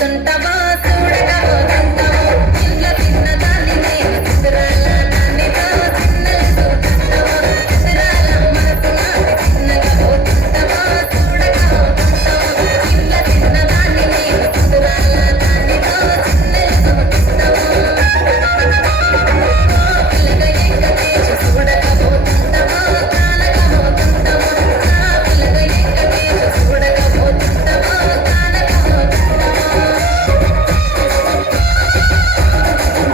పోతుంటావా చూడగా పోతుంటావా ఇళ్ళ తిన్న దాన్ని నేను చిత్రాల దాన్నితో చిన్నలు చూపిస్తావా చిత్రాల మనసు నాకు చిన్నగా పోతుంటావా చూడగా పోతుంటావా ఇళ్ళ తిన్న దాన్ని నేను చిత్రాల దాన్నితో చిన్నలు చూపిస్తావా పిల్లగా ఎక్కడేసి చూడగా పోతుంటావా కానగా పోతుంటావా పిల్లగా ఎక్కడేసి చూడగా పోతుంటావా కానగా పోతుంటావా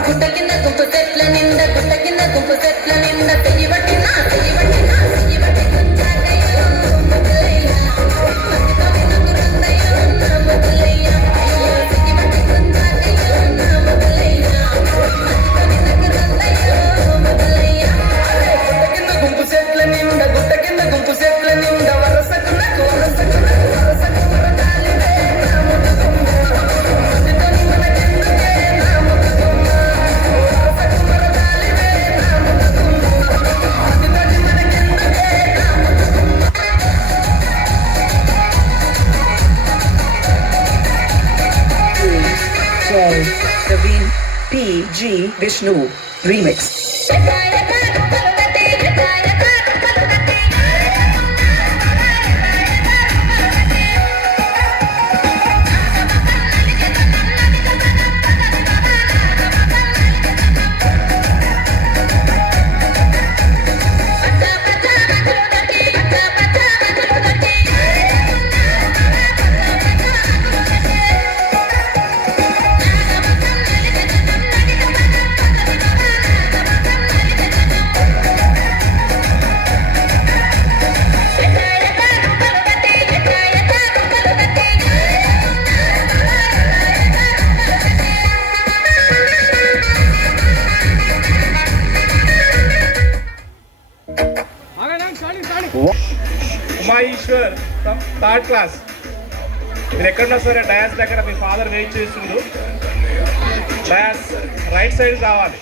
గుట్ట కింద గుంపు చెట్ల నిండా గుట్ట కింద గుంపు చెట్ల నిండా చెయ్యి పట్టినా గుంజాకయ్యో ముగ్గులయ్యా మట్టితో నిన్ను రందయ్యో నా ముగ్గులయ్యా అయ్యో చెయ్యి పట్టి గుంజాకయ్యో నా ముగ్గులయ్యా మట్టితో నిన్ను రందయ్యో ముగ్గులయ్యా గుట్ట కింద గుంపు చెట్ల నిండా గుట్ట కింద గుంపు చెట్ల నిండా వరసకు వరగాలివే నా ముగ్గుగుమ్మ మట్టితోని మనకెందుకే నా ముగ్గుగుమ్మ వరసకు వరగాలివే నా ముగ్గుగుమ్మ మట్టితోని మనకెందుకే నా ముగ్గుగుమ్మ Naveen PG Vishnu Remix. Umaishwar from third class. మీరు ఎక్కడున్నా సరే డయాస్ దగ్గర మీ ఫాదర్ వెయిట్ చేస్తుండ్రు. డయాస్ రైట్ సైడ్ రావాలి.